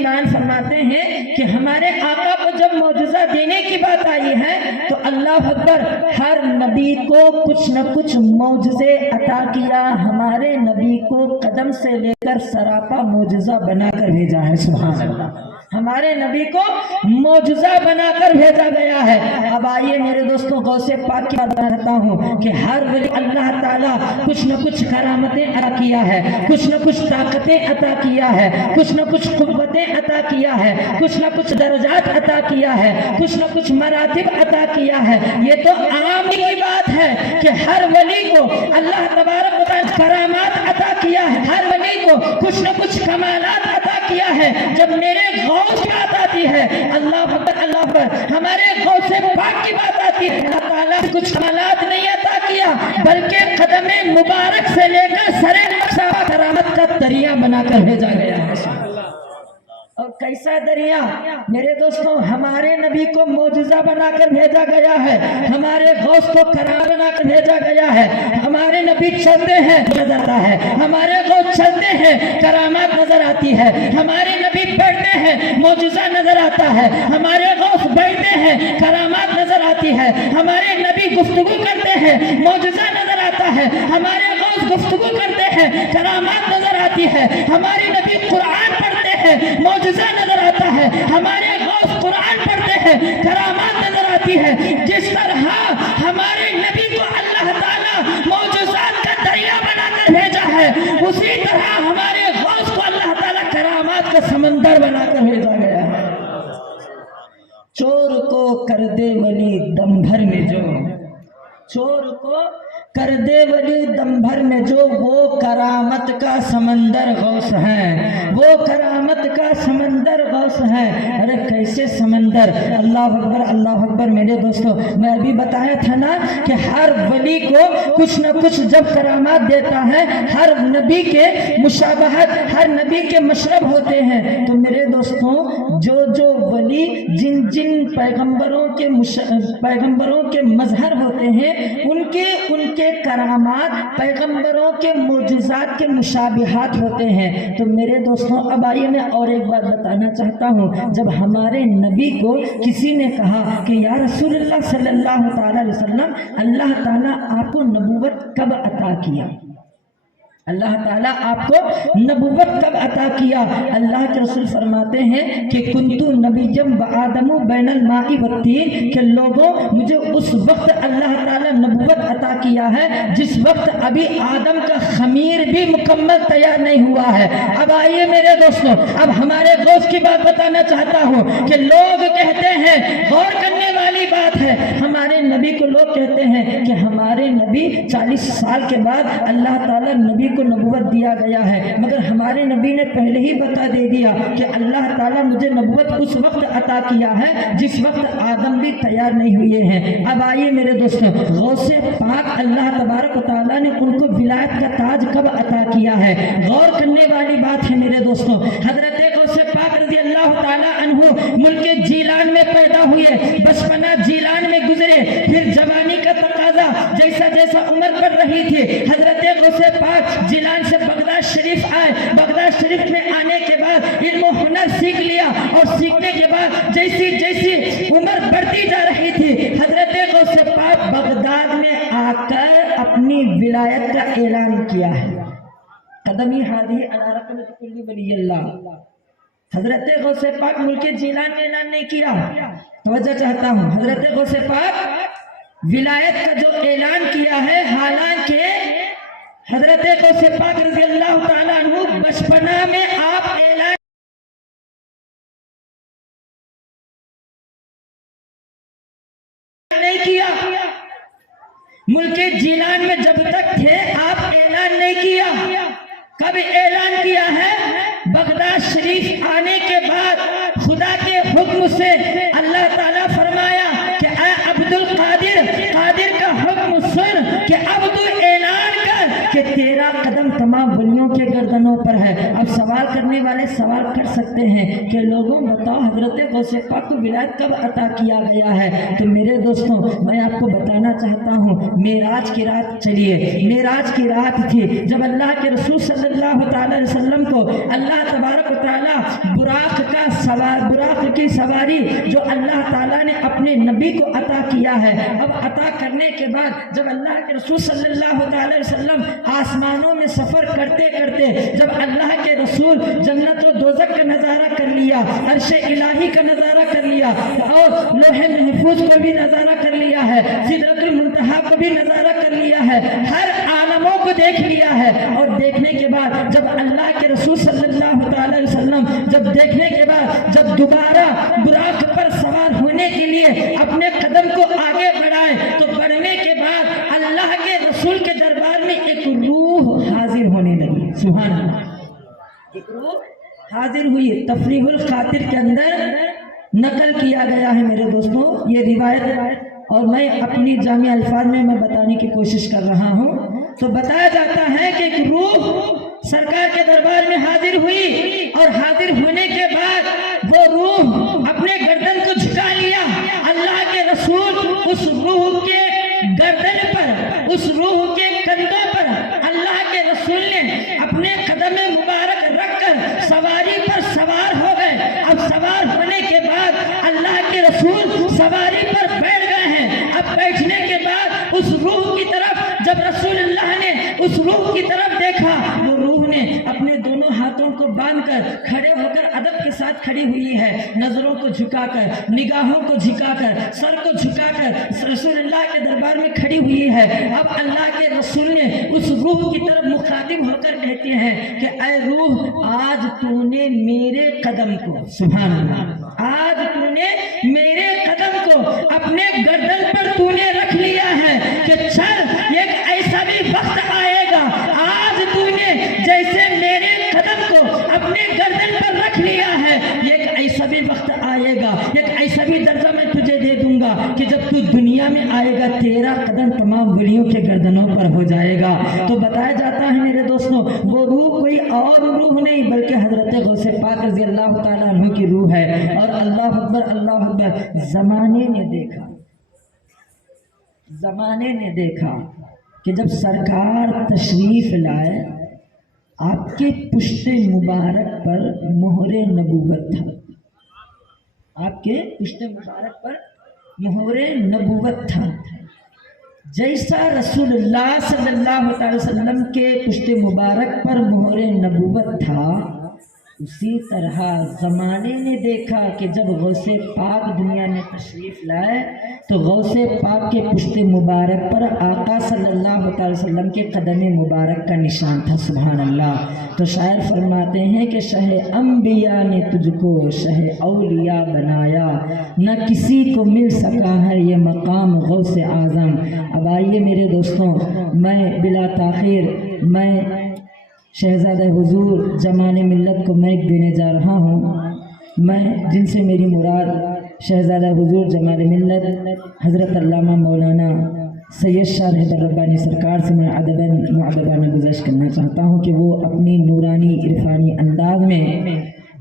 بیان فرماتے ہیں کہ ہمارے آقا کو جب معجزہ دینے کی بات آئی ہے تو اللہ اکبر، ہر نبی کو کچھ نہ کچھ معجزے عطا کیا. ہمارے نبی کو قدم سے لے کر سراپا معجزہ بنا کر بھیجا ہے. سبحان اللہ، ہمارے نبی کو معجزہ بنا کر بھیجا گیا ہے. اب آئیے میرے دوستوں، غوث پاک کی بات کرتا ہوں کہ ہر ولی اللہ تعالیٰ کچھ نہ کچھ کرامتیں عطا کیا ہے، کچھ نہ کچھ طاقتیں عطا کیا ہے، کچھ نہ کچھ قوتیں عطا کیا ہے، کچھ نہ کچھ درجات عطا کیا ہے، کچھ نہ کچھ مراتب عطا کیا ہے. یہ تو عام کی بات ہے کہ ہر ولی کو اللہ تبارک و تعالیٰ کرامات عطا کیا ہے، ہر ولی کو کچھ نہ کچھ کمالات عطا کیا ہے. جب میرے غوث کی بات آتی ہے، اللہ اکبر اللہ اکبر، ہمارے غوث پاک کی بات آتی ہے، اللہ تعالیٰ کچھ کمالات نہیں عطا کیا بلکہ قدم مبارک سے لے کر سر نقشہ کرامت کا دریا بنا کر بھیجا گیا ہے. اور کیسا دریا میرے دوستوں، ہمارے نبی کو معجزہ بنا کر بھیجا گیا ہے، ہمارے غوث کو کرام بنا کر بھیجا گیا ہے. ہمارے نبی چلتے ہیں نظر آتا ہے، ہمارے غوث چلتے ہیں کرامات نظر آتی ہے. ہمارے نبی بیٹھتے ہیں معجزہ نظر آتا ہے، ہمارے غوث بیٹھتے ہیں کرامات نظر آتی ہے. ہمارے نبی گفتگو کرتے ہیں معجزہ نظر آتا ہے، ہمارے غوث گفتگو کرتے ہیں کرامات نظر آتی ہے. ہمارے نبی قرآن پڑھتے ہیں معجزہ نظر آتا ہے، ہمارے غوث قرآن پڑھتے ہیں کرامات نظر آتی ہے. جس طرح ہمارے نبی کو اللہ تعالیٰ معجزات کا دریا بنا کر بھیجا ہے، اسی طرح ہمارے غوث کو اللہ تعالیٰ کرامات کا سمندر بنا کر بھیجا گیا ہے. چور کو کر دے ولی دم بھر میں جو، چور کو کر دے ولی دم بھر میں جو، وہ کرامت کا سمندر غوث ہے، وہ کرامت کا سمندر غوث ہے. ارے کیسے سمندر! اللہ اکبر اللہ اکبر. میرے دوستوں، میں ابھی بتایا تھا نا کہ ہر ولی کو کچھ نہ کچھ جب کرامات دیتا ہے، ہر نبی کے مشابہت، ہر نبی کے مشرب ہوتے ہیں. تو میرے دوستوں، جو ولی جن جن پیغمبروں کے مظہر ہوتے ہیں، ان کے کرامات پیغمبروں کے معجزات کے مشابہات ہوتے ہیں. تو میرے دوستوں، اب آئیے میں اور ایک بات بتانا چاہتا ہوں. جب ہمارے نبی کو کسی نے کہا کہ یا رسول اللہ صلی اللہ تعالی علیہ وسلم، اللہ تعالیٰ آپ کو نبوت کب عطا کیا؟ اللہ تعالیٰ آپ کو نبوت کب عطا کیا؟ اللہ کے رسول فرماتے ہیں کہ کنتو نبیم وآدم بین الماء والطین، کہ لوگوں مجھے اس وقت اللہ تعالیٰ نبوت عطا کیا ہے جس وقت ابھی آدم کا خمیر بھی مکمل تیار نہیں ہوا ہے. اب آئیے میرے دوستوں، اب ہمارے غوث کی بات بتانا چاہتا ہوں کہ لوگ کہتے ہیں، غور کرنے والی بات ہے، ہمارے نبی کو لوگ کہتے ہیں کہ ہمارے نبی 40 سال کے بعد اللہ تعالیٰ نبی کو نبوت دیا گیا ہے، مگر ہمارے نبی نے پہلے ہی بتا دے دیا کہ اللہ تعالیٰ مجھے نبوت اس وقت عطا کیا ہے جس وقت آدم بھی تیار نہیں ہوئے ہیں. اب آئیے میرے دوستوں، غوث پاک اللہ تبارک و تعالیٰ نے ان کو ولایت کا تاج کب عطا کیا ہے؟ غور کرنے والی بات ہے میرے دوستوں. حضرت غوث پاک رضی اللہ تعالیٰ عنہ ملک جیلان میں پیدا ہوئے، بچپنا جیلان میں گزرے، پھر جوانی کا تقاضا جیسا جیسا عمر بڑھ رہی تھی، حضرت غوث پاک جیلان سے بغداد شریف آئے. بغداد شریف میں آنے کے بعد علم و ہنر سیکھ لیا، اور سیکھنے کے بعد جیسی جیسی عمر بڑھتی جا رہی تھی، حضرت غوث پاک بغداد میں آ کر اپنی ولایت کا اعلان کیا ہے. قدمی ہادی علی رقبۃ کل ولی اللہ. حضرت غوث پاک ملک جیلان میں اعلان نہیں کیا. توجہ چاہتا ہوں، حضرت غوث پاک ولایت کا جو اعلان کیا ہے، حالانکہ حضرت غوث پاک رضی اللہ تعالیٰ عنہ بچپنا میں آپ اعلان نہیں کیا، ملک جیلان میں جب تک تھے آپ اعلان نہیں کیا. کب اعلان کیا ہے؟ بغداد شریف آنے کے بعد خدا کے حکم سے اللہ تعالیٰ فرمایا کہ اے عبد القادر، قادر کا حکم سن کہ اب تو اعلان کر کہ تیرا قدم تمام ولیوں کے گردنوں پر ہے. اب سوال کرنے والے سوال کر سکتے ہیں کہ لوگوں بتاؤ حضرت غوث پاک کو ولایت کب عطا کیا گیا ہے؟ تو میرے دوستوں، میں آپ کو بتانا چاہتا ہوں، معراج کی رات چلیے. معراج کی رات تھی جب اللہ کے رسول صلی اللہ تعالی علیہ وسلم کو اللہ تبارک و تعالیٰ براق کا براق کی سواری جو اللہ تعالیٰ نے اپنے نبی کو عطا کیا ہے، اب عطا کرنے کے بعد جب اللہ کے رسول صلی اللہ علیہ وسلم آسمانوں میں سفر کرتے کرتے جب اللہ کے رسول جنت و دوزخ کا نظارہ کر لیا، عرش الہی کا نظارہ کر لیا، اور لوح محفوظ کو بھی نظارہ کر لیا ہے، سدرۃ المنتہا کو بھی نظارہ کر لیا ہے، ہر عالموں کو دیکھ لیا ہے، اور دیکھنے کے بعد جب اللہ کے رسول صلی اللہ علیہ وسلم جب دیکھنے کے بعد جب دوبارہ براق پر سوار ہونے کے لیے اپنے قدم کو آگے بڑھائے تو بڑھنے کے بعد اللہ کے رسول کے دربار میں ایک روح حاضر ہونے لگی. سبحان اللہ، ایک روح حاضر ہوئی. تفریح الخاطر کے اندر نقل کیا گیا ہے میرے دوستوں یہ روایت، اور میں اپنی جامع الفاظ میں بتانے کی کوشش کر رہا ہوں. تو بتایا جاتا ہے کہ ایک روح سرکار کے دربار میں حاضر ہوئی، اور حاضر ہونے کے بعد وہ روح اپنے گردن کو جھکا لیا. اللہ کے رسول اس روح کے گردن پر، اس روح کے کندھوں پر اللہ کے رسول نے اپنے قدم مبارک رکھ کر سواری پر سوار ہو گئے. اب سوار ہونے کے بعد اللہ کے رسول سواری پر بیٹھ گئے ہیں. اب بیٹھنے کے بعد اس روح کی طرف جب رسول اللہ نے اس روح کی طرف دیکھا، وہ روح نے اپنے دونوں ہاتھوں کو باندھ کر کھڑے ہو کر ادب کے ساتھ کھڑی ہوئی ہے، نظروں کو جھکا کر، نگاہوں کو جھکا کر، سر کو جھکا کر رسول اللہ کے دربار میں کھڑی ہوئی ہے. اب اللہ کے رسول نے اس روح کی طرف مخاطب ہو کر کہتے ہیں کہ اے روح، آج تو نے میرے قدم کو، سبحان اللہ، آج تو نے میرے قدم کو اپنے گردن پر تو نے رکھ لیا ہے کہ چل ایک ایسا بھی وقت آئے گا، آج تو نے جیسے میرے قدم کو اپنے گردن پر رکھ لیا ہے، ایک ایسا بھی وقت آئے گا، ایک ایسا بھی درجہ میں تجھے دے دوں گا کہ جب تو دنیا میں آئے گا تیرا قدم تمام ولیوں کے گردنوں پر ہو جائے گا. تو بتایا جاتا ہے میرے دوستوں وہ روح کوئی اور روح نہیں بلکہ حضرت غوث پاک رضی اللہ تعالیٰ عنہ کی روح ہے. اور اللہ اکبر، اللہ اکبر. زمانے نے دیکھا کہ جب سرکار تشریف لائے آپ کے پشت مبارک پر مہر نبوت تھا، آپ کے پشت مبارک پر مہر نبوت تھا. جیسا رسول اللہ صلی اللہ علیہ وسلم کے پشت مبارک پر مہر نبوت تھا، اسی طرح زمانے نے دیکھا کہ جب غوث پاک دنیا میں تشریف لائے تو غوث پاک کے پشت مبارک پر آقا صلی اللہ علیہ وسلم کے قدم مبارک کا نشان تھا. سبحان اللہ. تو شاعر فرماتے ہیں کہ شہ انبیاء نے تجھ کو شہ اولیاء بنایا، نہ کسی کو مل سکا ہے یہ مقام غوث اعظم. اب آئیے میرے دوستوں، میں بلا تاخیر میں شہزادہ حضور جمان ملت کو میک دینے جا رہا ہوں. میں جن سے میری مراد شہزادہ حضور جمال ملت حضرت علامہ مولانا سید شاہ رحمت ربانی سرکار سے میں معدبانہ گزارش کرنا چاہتا ہوں کہ وہ اپنی نورانی عرفانی انداز میں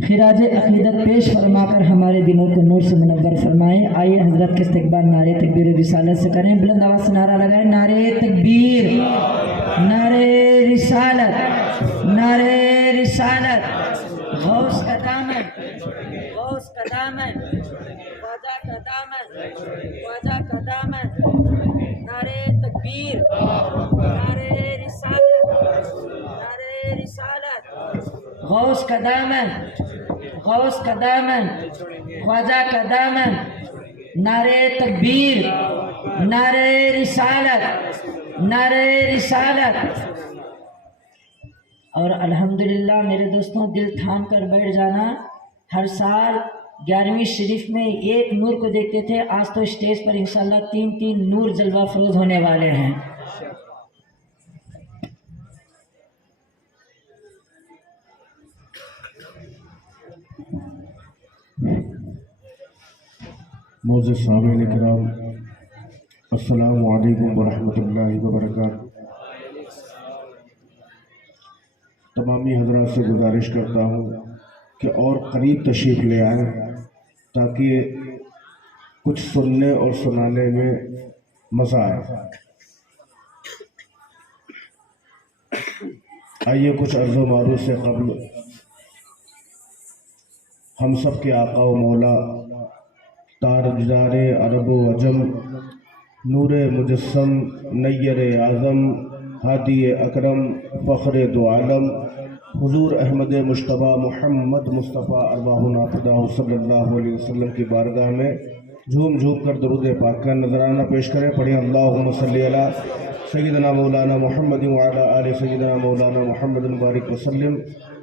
خراج عقیدت پیش فرما کر ہمارے دلوں کو نور سے منور فرمائیں. آئیے حضرت کے استقبال نعرے تکبیر رسالت سے کریں. بلند آواز سے نعرہ لگائیں، نعرے تکبیر، نعرے رسالت، نعرے رسالت. غوث کا دامن، غوث کا دامن، خواجہ کا دامن، خواجہ کا دامن. نعرے تکبیر، نعرے رسالت، نعرے رسالت. غوث کا دامن، غوث کا دامن، خواجہ کا دامن. نعرے تکبیر، نعرے رسالت، نعرے رسالت. اور الحمدللہ میرے دوستوں، دل تھام کر بیٹھ جانا. ہر سال 11ویں شریف میں ایک نور کو دیکھتے تھے، آج تو اسٹیج پر انشاءاللہ 3 نور جلوہ فروز ہونے والے ہیں. معزز سامعین کرام، السلام علیکم ورحمۃ اللہ وبرکاتہ. تمامی حضرات سے گزارش کرتا ہوں کہ اور قریب تشریف لے آئیں تاکہ کچھ سننے اور سنانے میں مزہ آئے. آئیے کچھ عرض و معروض سے قبل ہم سب کے آقا و مولا تاجدار عرب و عجم نور مجسم نیر اعظم ہادی اکرم فخر دو عالم حضور احمد مشتبہ محمد مصطفیٰ ارواحنا فداہ صلی اللہ علیہ وسلم کی بارگاہ میں جھوم جھوم کر درود پاک کا نذرانہ پیش کریں. پڑھیں اللہم صلی علی سیدنا مولانا محمد وعلی آل سیدنا مولانا محمد مبارک وسلم.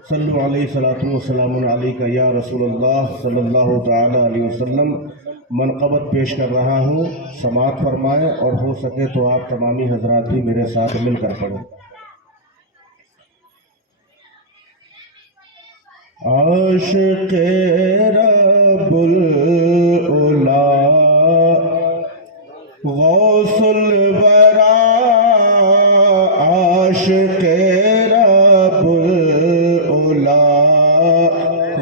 صلو علیہ صلاۃ وسلام علیک یا رسول اللہ صلی اللہ تعالی علیہ وسلم. منقبت پیش کر رہا ہوں، سماعت فرمائیں اور ہو سکے تو آپ تمامی حضرات بھی میرے ساتھ مل کر پڑھیں. عاشق رب العلا غوث الورا، عاشق رب العلا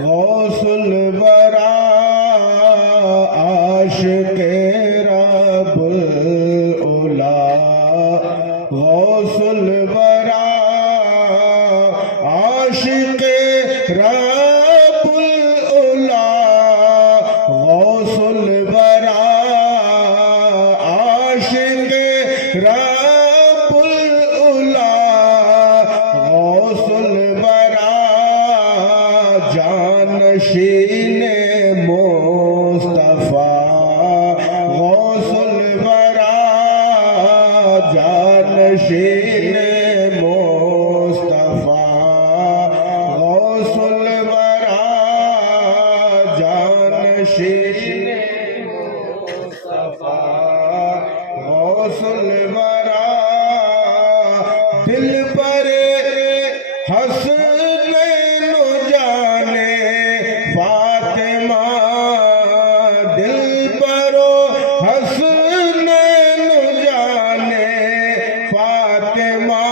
غوث الورا، عاشق رب العلا غوث الورا، عاشق رب العلا غوث الورا، عاشق رب العلا غوث الورا، جانشین مصطفیٰ غوث الورا، جانشین مصطفیٰ غوث الورا، جانشین مصطفیٰ غوث الورا، دل پر حسنین جانے فاطمہ، دل پر حسنین جانے فاطمہ،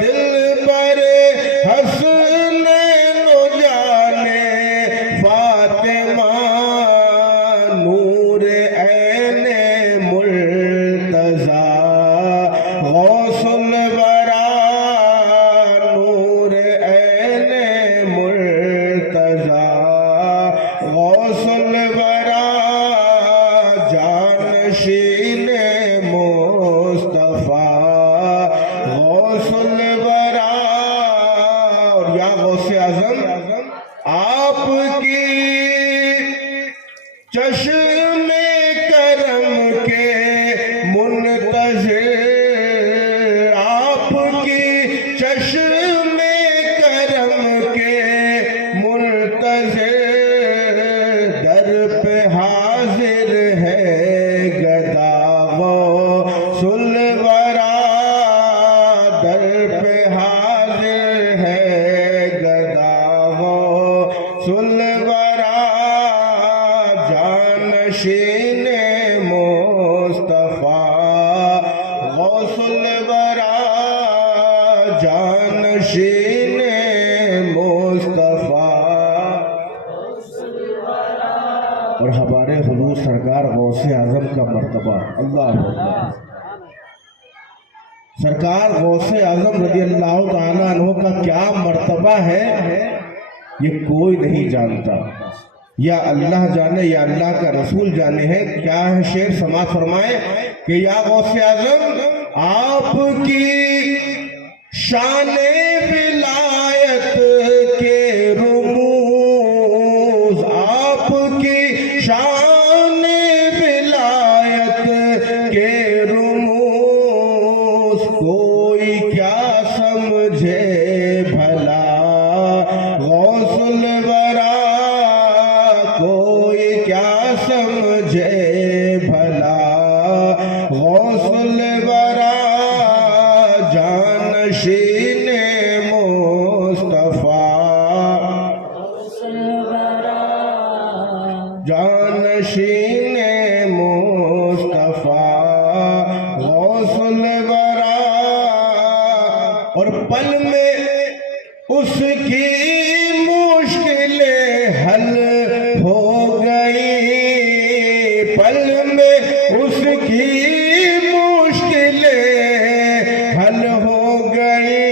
دل پر حسنین جانے فاطمہ، نور عین مرتضیٰ غوث الورا، نور عین مرتضیٰ غوث الورا، جانشین مصطفیٰ غوث الورا. اور یا غوث اعظم آپ کی چشم کرم کے منتظر، آپ کی چشم کرم کے منتظر، در پہ حاضر ہے گدا غوث الورا، در پہ حاضر ہے گدا غوث الورا، جانشین مصطفیٰ غوث الورا، جانشین مصطفیٰ. اور ہمارے حضور سرکار غوث اعظم کا مرتبہ، اللہ اکبر، سرکار غوث اعظم رضی اللہ تعالیٰ عنہ کا کیا مرتبہ ہے یہ کوئی نہیں جانتا، یا اللہ جانے یا اللہ کا رسول جانے ہیں. کیا ہے شعر؟ سماعت فرمائیں کہ یا غوث اعظم آپ کی شان ولایت کے رموز، آپ کی شان ولایت کے رموز، کوئی کیا سمجھے بھلا غوث الورا، کوئی کیا سمجھے بھلا غوث الورا، جانشین مصطفیٰ جانشین مصطفیٰ غوث الورا. اور پل میں اس کی مشکلیں حل ہو گئی، پل میں اس کی مشکلیں حل ہو گئی،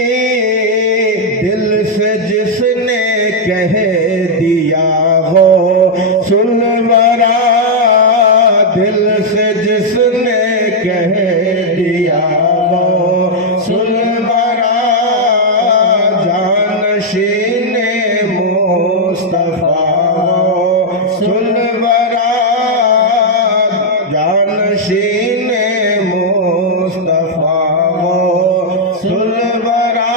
دل سے جس نے کہہ دیا غوث الورا دل سے جس نے کہہ دیا غوث الورا جانشین مصطفیٰ غوث الورا جانشین مصطفیٰ غوث الورا.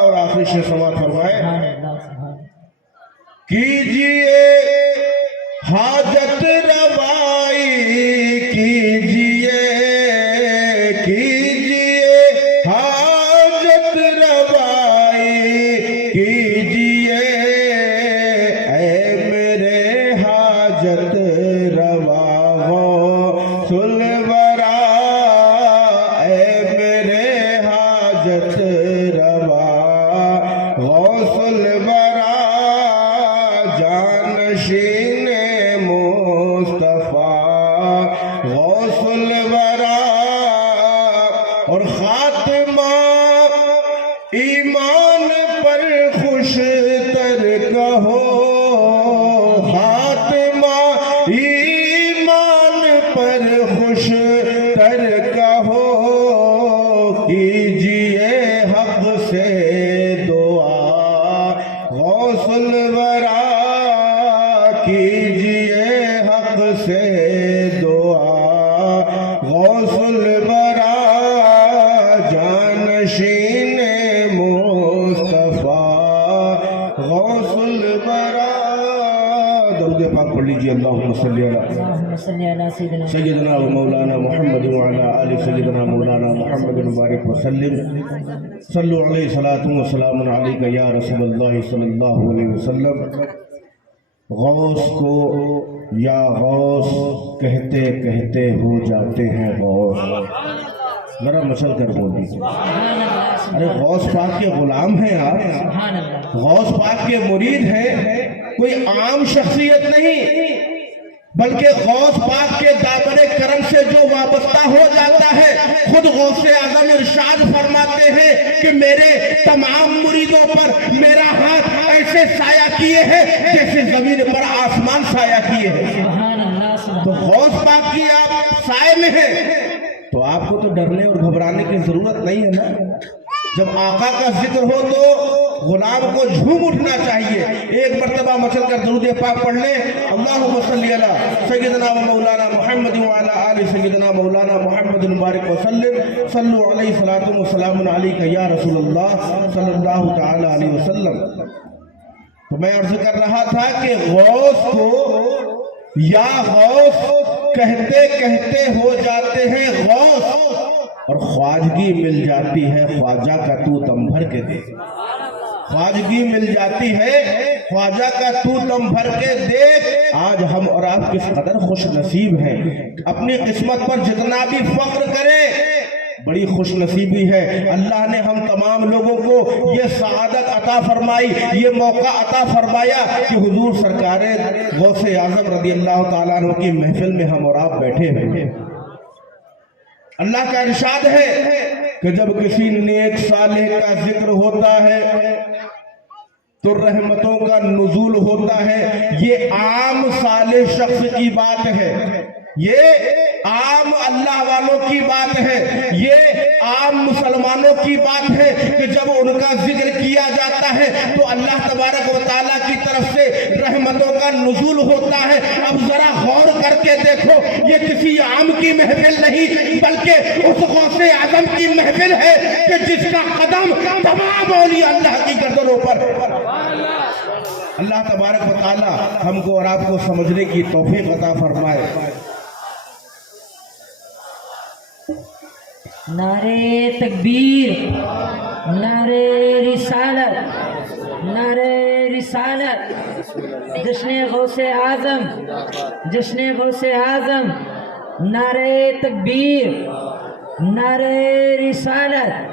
اور آخری شعر سماعت فرمائے. کیجئے حاجت روائی کیجئے حاجت روائی کیجئے اے میرے حاجت روا غوث الورا اے میرے حاجت روا غوث الورا جانشین مصطفیٰ غوث الورا. اور خاتمہ ایمان پر خوش تر کہو خاتمہ ایمان پر خوش تر کہو کیجئے حق سے دعا غوث الورا کیجئے حق سے دعا غوث الورا جانشین مصطفیٰ غوث الورا. درود پاک پڑھ لیجئے. اللہم صلی علی سیدنا و مولانا محمد وعلا آل سیدنا مولانا محمد مبارک وسلم. صلو علیہ صلاۃ و سلام علیکہ یا رسول اللہ صلی اللہ علیہ وسلم. غوث کو یا غوث کہتے کہتے ہو جاتے ہیں غوث. ذرا مچل کر بول دیجیے. ارے غوث پاک کے غلام ہیں آپ, غوث پاک کے مرید ہیں, کوئی عام شخصیت نہیں بلکہ غوث پاک کے دامن کرم سے جو وابستہ ہو جاتا ہے. خود غوث اعظم ارشاد فرماتے ہیں کہ میرے تمام مریدوں پر میرا ہاتھ ایسے سایہ کیے ہیں جیسے زمین پر آسمان سایہ کیے ہیں. تو غوث پاک کی آپ سائے میں ہیں تو آپ کو تو ڈرنے اور گھبرانے کی ضرورت نہیں ہے نا. جب آقا کا ذکر ہو تو غلام کو جھوم اٹھنا چاہیے. ایک مرتبہ مچل کر درود پاک پڑھ لیں. اللہم صلی علی سیدنا و مولانا محمد وعلا آل سیدنا مولانا محمد مبارک وسلم. صلو علیہ صلاۃ و سلام علیکہ یا رسول اللہ صلی اللہ تعالی علیہ وسلم. تو میں عرض کر رہا تھا کہ غوث کو یا غوث کہتے کہتے ہو جاتے ہیں غوث, اور خواجگی مل جاتی ہے خواجہ کا تو دم بھر کے دے. خواجگی مل جاتی ہے خواجہ کا تو دم بھر کے دیکھ. آج ہم اور آپ کس قدر خوش نصیب ہیں. اپنی قسمت پر جتنا بھی فخر کریں بڑی خوش نصیبی ہے. اللہ نے ہم تمام لوگوں کو یہ سعادت عطا فرمائی, یہ موقع عطا فرمایا کہ حضور سرکار غوث اعظم رضی اللہ تعالیٰ عنہ کی محفل میں ہم اور آپ بیٹھے ہیں. اللہ کا ارشاد ہے کہ جب کسی نیک صالح کا ذکر ہوتا ہے تو رحمتوں کا نزول ہوتا ہے. یہ عام صالح شخص کی بات ہے, یہ عام اللہ والوں کی بات ہے, یہ عام مسلمانوں کی بات ہے کہ جب ان کا ذکر کیا جاتا ہے تو اللہ تبارک و تعالیٰ کی طرف سے رحمتوں کا نزول ہوتا ہے. اب ذرا غور کر کے دیکھو, یہ کسی عام کی محفل نہیں بلکہ اس غوث اعظم کی محفل ہے کہ جس کا قدم تمام اولیاء اللہ کی گردنوں پر. اللہ تبارک و تعالیٰ ہم کو اور آپ کو سمجھنے کی توفیق عطا فرمائے. نعرے تکبیر, نعرے رسالت, نعرے رسالت. جشن غوث اعظم, جشن غوث اعظم. نعرے تکبیر, نعرے رسالت.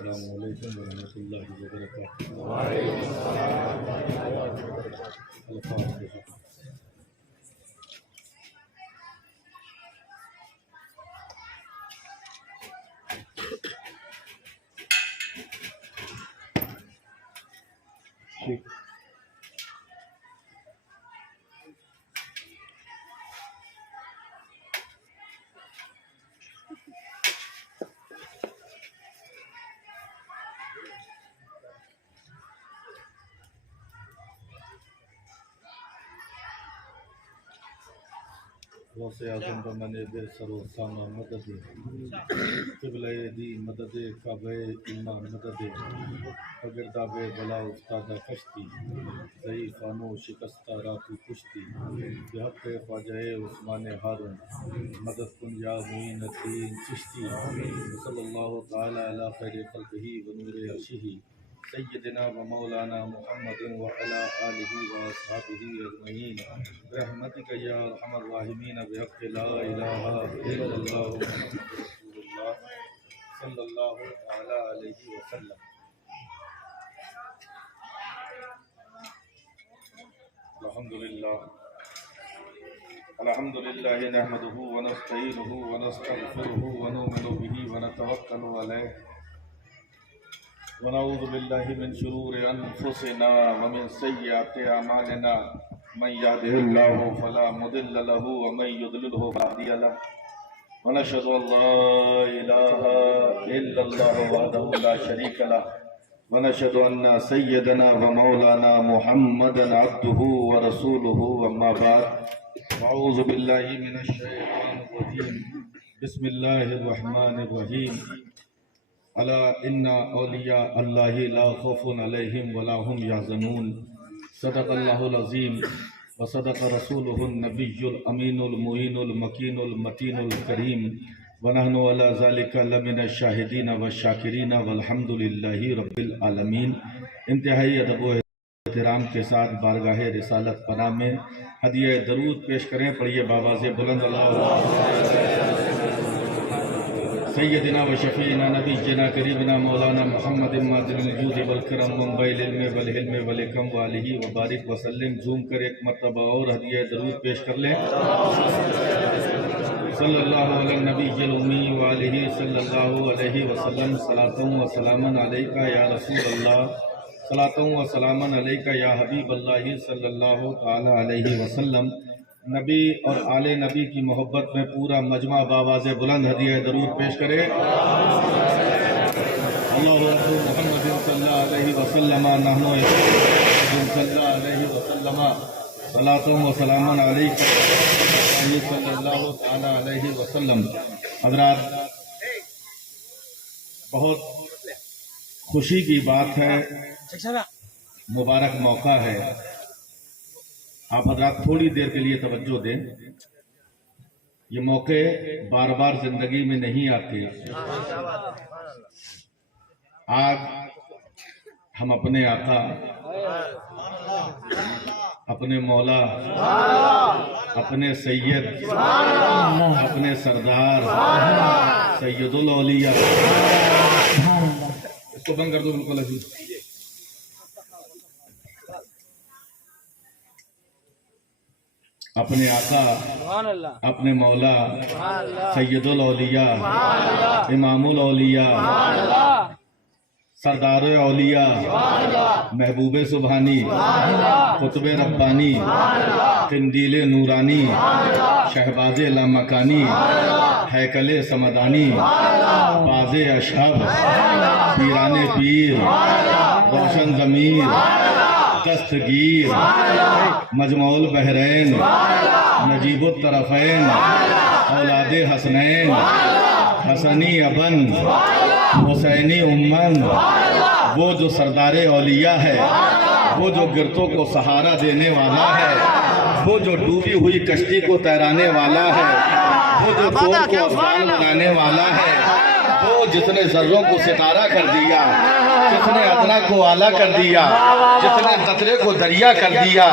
السلام علیکم ورحمۃ اللہ وبرکاتہ. الفاتحہ. ٹھیک. غوث اعظم بمن دے سرو سامہ مدد قبلہ دی مدد کعبہ ایمان مدد بگرداب بلا افتادہ کشتی ضعیفانو شکستہ راتو کشتی بحق خواجہ عثمان ہارون مدد کن یا معین الدین چشتی صلی اللہ تعالی علی خیر خلقہ و نور عرشہ سیدنا و مولانا محمد وعلى آلہ واصحابہ اجمعین برحمتک یا ارحم الراحمین بحق لا الہ الا اللہ محمد رسول اللہ صلی اللہ تعالی علیہ وسلم. الحمدللہ نحمدہ ونستعینہ ونستغفرہ ونؤمن بہ ونتوکل علیہ ونعوذ باللہ من شرور انفسنا ومن سیئات اعمالنا من یهده اللہ فلا مضل له ومن یضللہ فلا ہادی له ونشهد ان لا الہ الا اللہ وحدہ لا شریک له ونشهد ان سیدنا ومولانا محمدا عبدہ ورسولہ اما بعد اعوذ باللہ من الشیطان الرجیم بسم اللہ الرحمن الرحیم الا ان اولیاء اللہ لا خوف علیہم ولا هم یحزنون صدق اللہ العظیم وصدق رسولہ النبی الامین المعین المکین المتین الکریم ونحن علی ذلک لمن الشاہدین والشاکرین والحمد للہ رب العالمین. انتہائی ادب و احترام کے ساتھ بارگاہ رسالت پناہ میں ہدیہ درود پیش کریں. پڑھیے بآواز بلند اللہ سیدنا و شفیعنا نبینا قریبنا مولانا محمد مادر الجود والکرم منبع العلم والحلم والحکم والہ وبارک وسلم. زوم کر ایک مرتبہ اور ہدیہ درود پیش کر لیں. صلی اللہ علی النبی الامی وآلہ صلی اللہ علیہ وسلم. صلاۃ و سلاما علیکہ یا رسول اللہ، صلاۃ و سلاما علیکہ یا حبیب اللہ صلی اللہ تعالی علیہ وسلم. نبی اور آل نبی کی محبت میں پورا مجمع بآواز بلند ہدیہ درود پیش کرے. اللہ رسول محمد صلی اللہ علیہ وسلم نحن صلی اللہ علیہ وسلم صلاۃ و سلاما علیکہ صلی اللہ تعالی علیہ وسلم. حضرات، بہت خوشی کی بات ہے، مبارک موقع ہے. آپ حضرات تھوڑی دیر کے لیے توجہ دیں. یہ موقع بار بار زندگی میں نہیں آتے. آج ہم اپنے آقا، اپنے مولا، اپنے سید، اپنے سردار سید الاولیاء، اس کو بند کر دو بالکل عزیز. اپنے آقا، اپنے مولا سید الاولیاء، امام الاولیاء، سردار اولیاء، محبوب سبحانی، قطب ربانی، قندیل نورانی، شہباز لامکانی، ہیکل سمدانی، باز اشہب، پیران پیر، روشن ضمیر، دستگیر، مجموع البحرین، نجیب الطرفین، اولاد حسنین، حسنی ابن، حسینی امن، وہ جو سردار اولیاء ہے، وہ جو گرتوں کو سہارا دینے والا ہے، وہ جو ڈوبی ہوئی کشتی کو تیرانے والا ہے، وہ جو کون کو افغان بنانے والا ہے، وہ جس نے ذروں کو ستارہ کر دیا، جس نے ادنا کو اعلیٰ کر دیا، جس نے قطرے کو دریا کر دیا،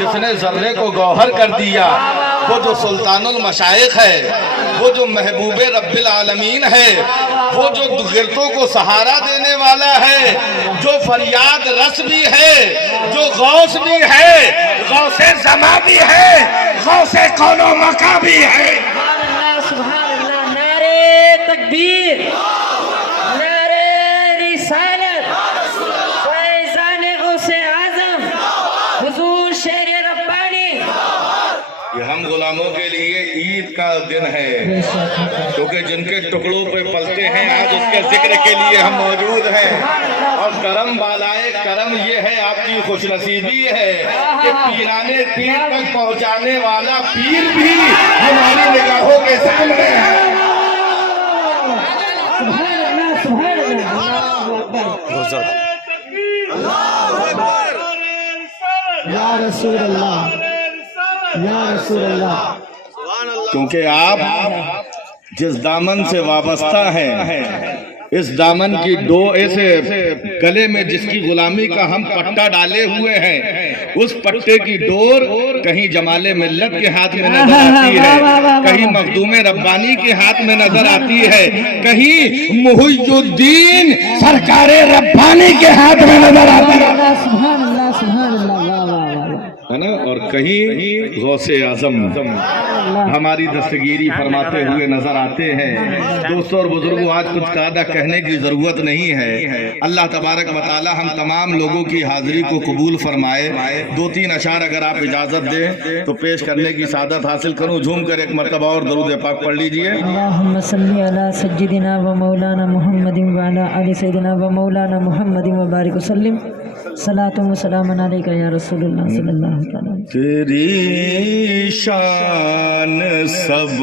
جس نے ذرے کو گوہر کر دیا، وہ جو سلطان المشائخ ہے، وہ جو محبوب رب العالمین ہے، وہ جو گرتوں کو سہارا دینے والا ہے، جو فریاد رس بھی ہے، جو غوث بھی ہے، غوث زماں بھی ہے، غوث کون و مکان بھی ہے۔ سبحان اللہ، نعرے تکبیر، نعرے رسالت، فیضان غوث اعظم حضور شیر ربانی۔ یہ ہم غلاموں کے لیے عید کا دن ہے، کیونکہ جن کے ٹکڑوں پہ پلتے ہیں آج اس کے ذکر کے لیے ہم موجود ہیں۔ اور کرم بالائے کرم یہ ہے، آپ کی خوش نصیبی ہے کہ پیرانے پیر تک پہنچانے والا پیر بھی ہماری نگاہوں کے سامنے ہے۔ سبحان اللہ، سبحان اللہ، یا رسول اللہ، یا رسول اللہ۔ کیونکہ آپ جس دامن سے وابستہ ہیں، اس دامن کی ایسے گلے میں جس کی غلامی کا ہم پٹا ڈالے ہوئے ہیں، اس پٹے کی ڈور کہیں جمال ملت کے ہاتھ میں نظر آتی ہے، کہیں مخدوم ربانی کے ہاتھ میں نظر آتی ہے، کہیں محی الدین سرکار ربانی کے ہاتھ میں نظر آتی ہے، سبحان اللہ، سبحان اللہ، واہ واہ واہ، ہے نا؟ اور کہیں غوث اعظم ہماری دستگیری فرماتے ہوئے نظر آتے ہیں۔ دوستوں اور بزرگوں، آج کچھ زیادہ کہنے کی ضرورت نہیں ہے۔ اللہ تبارک و تعالی ہم تمام لوگوں کی حاضری کو قبول فرمائے۔ 2-3 اشعار اگر آپ اجازت دیں تو پیش کرنے کی سعادت حاصل کروں۔ جھوم کر ایک مرتبہ اور درود پاک پڑھ لیجئے۔ اللہم صلی علی سیدنا و مولانا محمد و علی آل سیدنا و مولانا محمد و بارک وسلم۔ صلاۃ و سلام علیکہ یا رسول اللہ صلی اللہ علیہ وسلم۔ تیری شان سب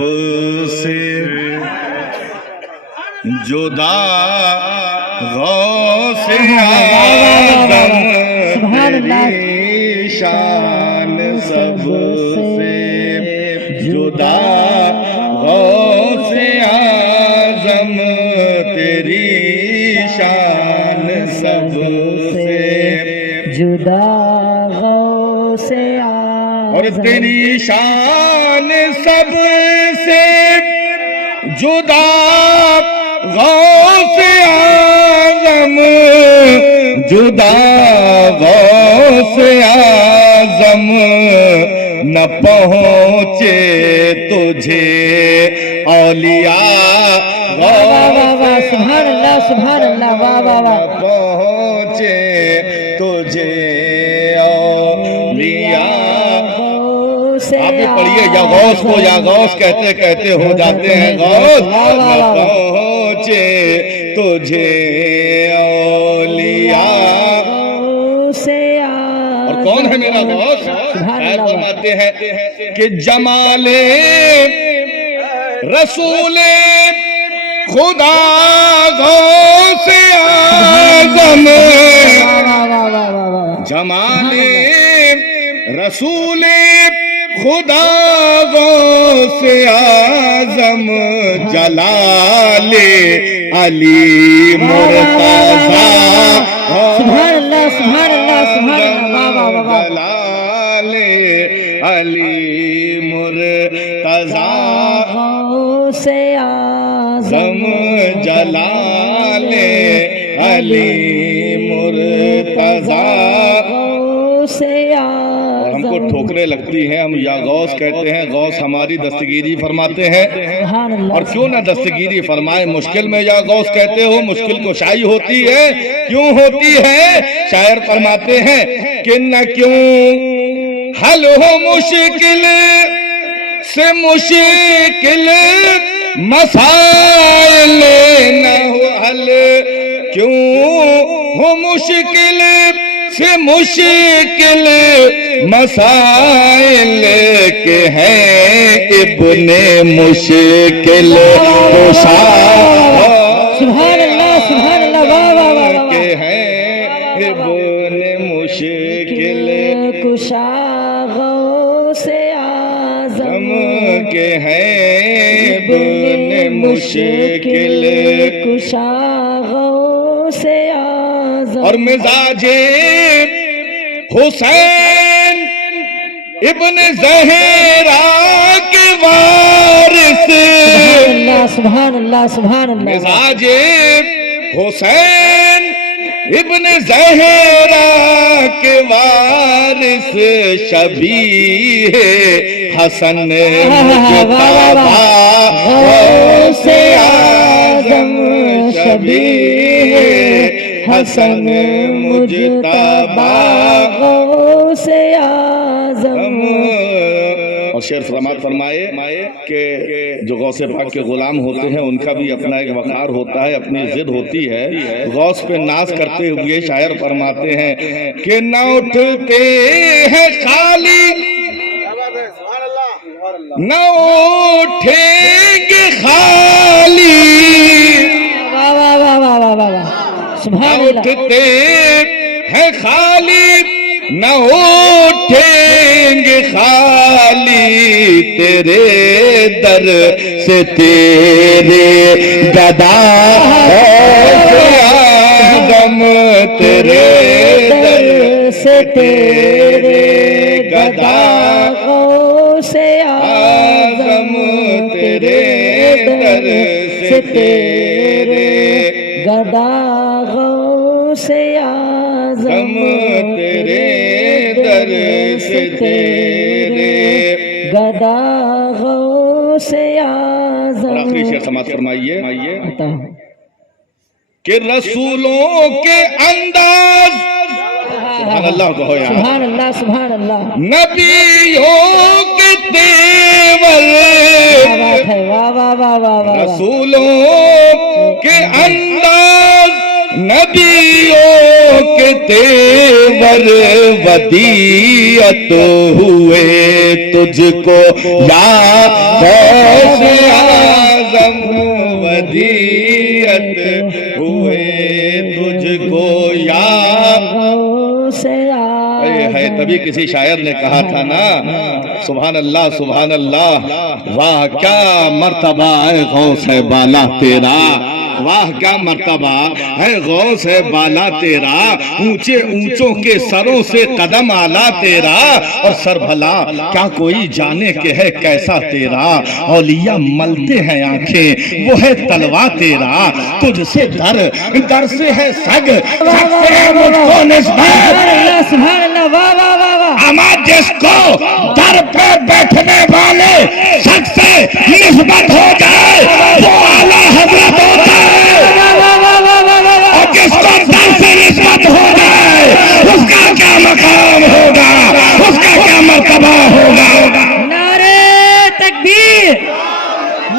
سے جدا غوث اعظم، تیری شان سب سے جدا غوث اعظم، تیری شان سب سے جدا غوث اعظم، اور تیری شان سب سے جدا غوث اعظم، جدا غوث اعظم، نہ پہنچے تجھے اولیاء غوث، سبحان اللہ، سبحان اللہ، واہ واہ واہ، نہ پہنچے تجھے اولیاء۔ آپ بھی پڑھیے، یا غوث کو یا غوث کہتے کہتے ہو جاتے ہیں غوث، نہ پہنچے تجھے اولیاء۔ اور کون ہے میرا غوث؟ شاعر فرماتے ہیں کہ جمال رسول خدا غوث اعظم، جمال رسول خدا غوث اعظم، جلال علی مرتضی، سبحان اللہ، سبحان اللہ، سبحان اللہ، واہ واہ واہ، جلال علی مرتضی غوث اعظم، جلال علی مرتضی۔ غوث اعظم، ہم کو ٹھوکریں لگتی ہیں، ہم یا غوث کہتے ہیں، غوث ہماری دستگیری فرماتے ہیں۔ سبحان اللہ، اور کیوں نہ دستگیری فرمائے، مشکل میں یا غوث کہتے ہو، مشکل کشائی ہوتی ہے، کیوں ہوتی ہے؟ شاعر فرماتے ہیں کہ نہ کیوں حل ہو مشکل سے مشکل مسائل، نہ ہو حل کیوں ہو مشکل سے مشکل مسائل، کے ہیں ابن مشکل کشا، سبحان اللہ، سبحان اللہ، واہ واہ واہ، کے ہیں ابن مشکل کشا غوث اعظم، کے ہیں ابن مشکل کشا غوث اعظم، اور مزاج حسین ابن زہرا کے وارث سبحان اللہ سبحان اللہ مزاج حسین ابن زہرا کے وارث شبیہ حسن مجتبی غوث اعظم شبیہ حسن مجتبی غوث اعظم. اور شعر فرمات فرمائے کہ جو غوث پاک کے غلام ہوتے ہیں ان کا بھی اپنا ایک وقار ہوتا ہے، اپنی ضد ہوتی ہے. غوث پہ ناز کرتے ہوئے شاعر فرماتے ہیں کہ نہ اٹھتے ہیں خالی نہ اٹھیں گے خالی، نہ اٹھتے ہیں خالی نہ اٹھیں گے خالی، تیرے در سے تیرے گدا غوث اعظم، تیرے در سے تیرے گدا غوث اعظم، تیرے در سے تیرے گدا غوث اعظم، تیرے در سے تیرے گدا غوث اعظم. آخری شعر سماعت فرمائیے کہ رسولوں کے انداز، سبحان اللہ کہو یار، سبحان اللہ سبحان اللہ، نبیوں کے تیور، رسولوں کے انداز نبیوں کے تیور، ودیعت ہوئے تجھ کو یا غوث اعظم، ودیعت ہوئے تجھ کو یا غوث اعظم. ہے تبھی کسی شاعر نے کہا تھا نا، سبحان اللہ سبحان اللہ، واہ کیا مرتبہ ہے غوث بالا تیرا، واہ کیا مرتبہ ہے غوث بالا تیرا، اونچے اونچوں کے سروں سے قدم آلا تیرا، اور سر بھلا کیا کوئی جانے کے ہے کیسا تیرا، اولیاء ملتے ہیں آنکھیں وہ ہے تلوا تیرا، تجھ سے در در سے ہے سگ، سگ سے ہے مجھ کو نسبت، سبحان اللہ واہ واہ واہ واہ، اما جس کو در پہ بیٹھنے والے سگ سے نسبت ہو جائے وہ اعلیٰ حضرت ہوتا ہے، اور جس کو در سے نسبت ہو جائے اس کا کیا مقام ہوگا، اس کا کیا مرتبہ ہوگا. نعرہ تکبیر،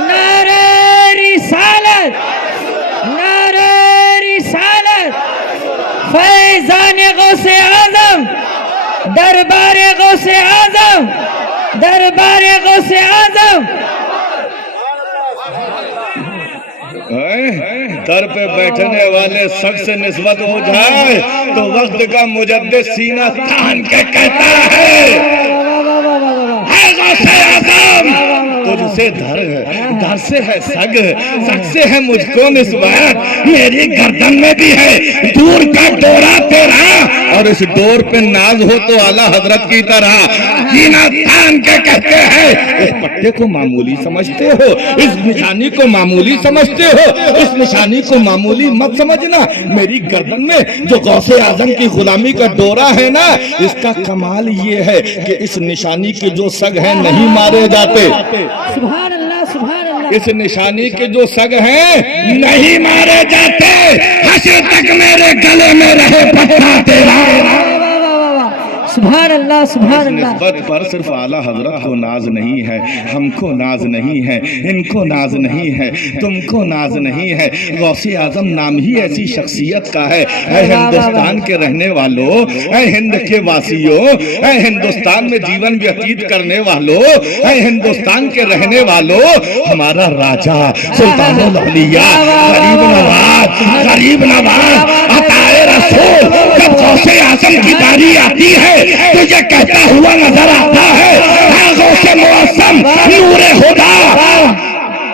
نعرہ رسالت، نعرہ رسالت، فیضان غوث اعظم، دربار غوث اعظم، دربار غوث اعظم. در پہ بیٹھنے والے سب سے نسبت ہو جائے تو وقت کا مجدد سینہ تان کے کہتا ہے اے غوث اعظم تجھ سے در سے ہے سگ، سگ سے ہے مجھ کو نسبت، میری گردن میں بھی ہے دور کا ڈورا تیرا، اور اس ڈور پہ ناز ہو تو اعلیٰ حضرت کی طرح سینہ تان کے کہتے ہیں. اس پٹے کو معمولی سمجھتے ہو، اس نشانی کو معمولی سمجھتے ہو، اس نشانی کو معمولی مت سمجھنا، میری گردن میں جو غوث اعظم کی غلامی کا ڈورا ہے نا، اس کا کمال یہ ہے کہ اس نشانی کے جو سگ ہیں نہیں مارے جاتے، سبحان اللہ سبحان اللہ، اس نشانی کے جو سگ ہیں نہیں مارے جاتے، حشر تک میرے گلے میں رہے پٹا تیرا. سبحان اللہ سبحان اللہ. نسبت پر صرف اعلیٰ حضرت کو ناز نہیں ہے، ہم کو ناز نہیں ہے، ان کو ناز نہیں ہے، تم کو ناز نہیں ہے. غوث اعظم نام ہی ایسی شخصیت کا ہے. اے ہندوستان کے رہنے والوں، اے ہند کے واسیوں، اے ہندوستان میں جیون ویتیت کرنے والوں، اے ہندوستان کے رہنے والوں، ہمارا راجہ سلطان الاولیاء غریب نواز عطائے رسول جب غوث اعظم کی باری آتی ہے تو یہ کہتا ہوا نظر آتا ہے غوث معظم نور خدا،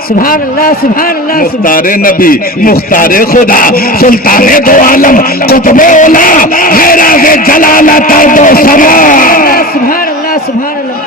سبحان اللہ سبحان اللہ. مختار نبی مختار خدا سلطان دو عالم قطب اولا ہے راز جلالت دو سما. سبحان اللہ سبحان اللہ.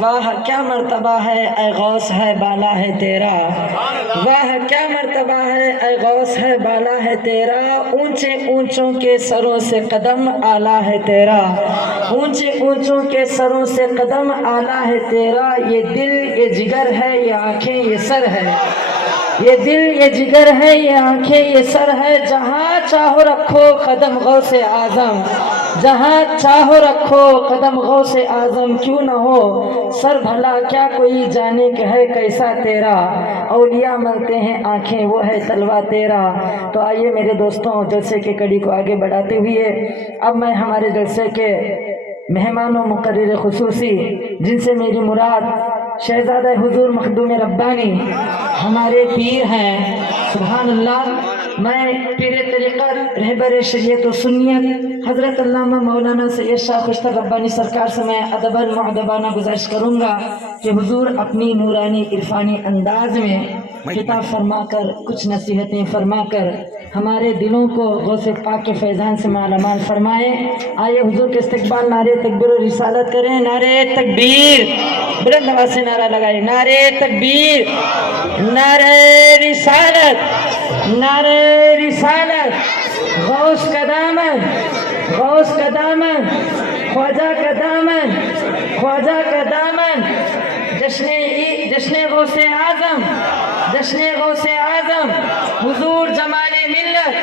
واہ کیا مرتبہ ہے اے غوث ہے بالا ہے تیرا، واہ کیا مرتبہ ہے اے غوث ہے بالا ہے تیرا، اونچے اونچوں کے سروں سے قدم اعلیٰ ہے تیرا، اونچے اونچوں کے سروں سے قدم اعلیٰ ہے تیرا، یہ دل یہ جگر ہے یہ آنکھیں یہ سر ہے، یہ دل یہ جگر ہے یہ آنکھیں یہ سر ہے، جہاں چاہو رکھو قدم غوث اعظم، جہاں چاہو رکھو قدم غوث اعظم، کیوں نہ ہو سر بھلا کیا کوئی جانے کہ ہے کیسا تیرا، اولیاء ملتے ہیں آنکھیں وہ ہے تلوا تیرا۔ تو آئیے میرے دوستوں، جلسے کی کڑی کو آگے بڑھاتے ہوئے اب میں ہمارے جلسے کے مہمان و مقرر خصوصی، جن سے میری مراد شہزادہ حضور مخدوم ربانی ہمارے پیر ہیں، سبحان اللہ، میں پیر طریقت رہبر شریعت و سنیت حضرت علامہ مولانا سید شاہ خوشتر ربانی سرکار سے میں ادباً مؤدبانہ گزارش کروں گا کہ حضور اپنی نورانی عرفانی انداز میں خطاب فرما کر کچھ نصیحتیں فرما کر ہمارے دلوں کو غوث پاک کے فیضان سے مالا مال فرمائے۔ آئیے حضور کے استقبال نعرے تکبیر و رسالت کریں، نعرے تکبیر، بلند آواز سے نعرہ لگائیں، نعرے تکبیر، نعرے رسالت، نعرے رسالت، غوث کا دامن، غوث کا دامن، خواجہ کا دامن، خواجہ کا دامن، جشن غوث اعظم، جشن غوث اعظم، حضور جمال ملت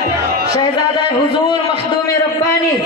شہزادہ حضور مخدوم ربانی۔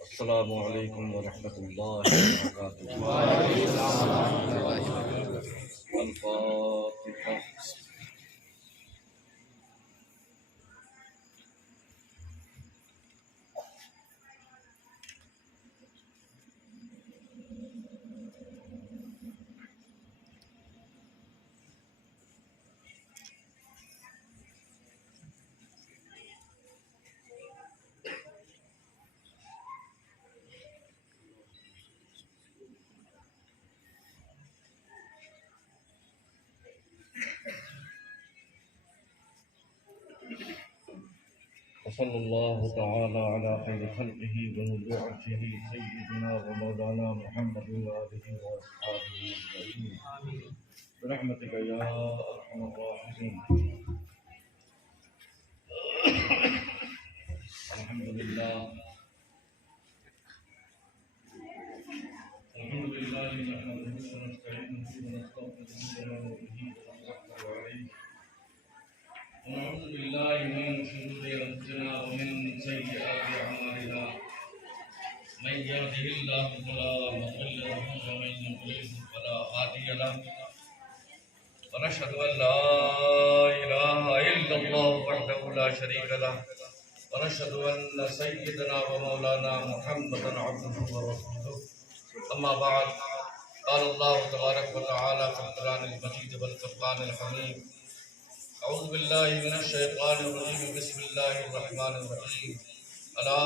السلام علیکم ورحمۃ اللہ وبرکاتہ۔ الفاتحہ۔ وصلی اللہ تعالی علی خیر خلقہ ونور عرشہ سیدنا و مولانا محمد وآلہ واصحابہ اجمعین برحمتک یا ارحم الراحمین۔ الحمدللہ نحمدہ ونستعینہ ونستغفرہ ونتوکل علیہ ونعوذ باللہ من شرور انفسنا ومن سیئات اعمالنا، من یهده اللہ فلا مضل له ومن یضلل فلا هادی له، ونشهد ان لا اله الا اللہ وحدہ لا شریک له، ونشهد ان سیدنا ومولانا محمدا عبدہ ورسولہ، اما بعد، قال اللہ تبارک وتعالی فی القرآن المجید والفرقان الحمید، اعوذ باللہ من الشیطان الرجیم، بسم اللہ الرحمن الرحیم، الا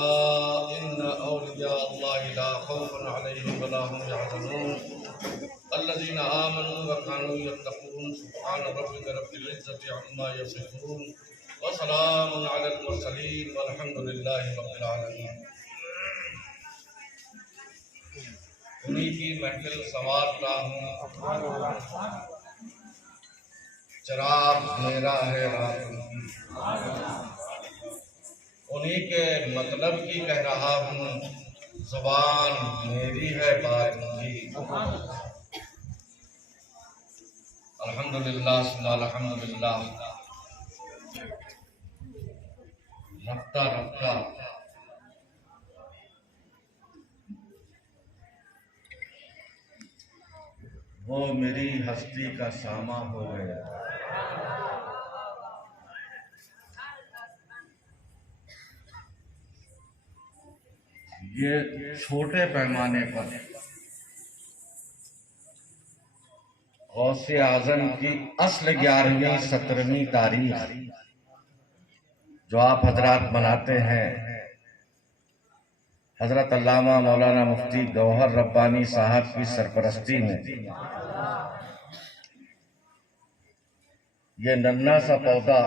ان اولیاء اللہ لا خوف علیہم ولا هم يحزنون الذین آمنوا وكانوا يتقون سبحان ربک رب العزة عما یصفون وسلام علی المرسلین والحمد للہ رب العالمین۔ انہی کی محفل سنوارتا ہوں، چراغ میرا ہے رات کی، انہی کے مطلب کی کہہ رہا ہوں، زبان میری ہے بات کی۔ الحمدللہ ثم الحمدللہ۔ رفتہ رفتہ وہ میری ہستی کا ساماں ہو گیا، یہ چھوٹے پیمانے پر غوث اعظم کی اصل 11ویں 17ویں تاریخ جو آپ حضرات مناتے ہیں، حضرت علامہ مولانا مفتی گوہر ربانی صاحب کی سرپرستی میں یہ ننھا سا پودا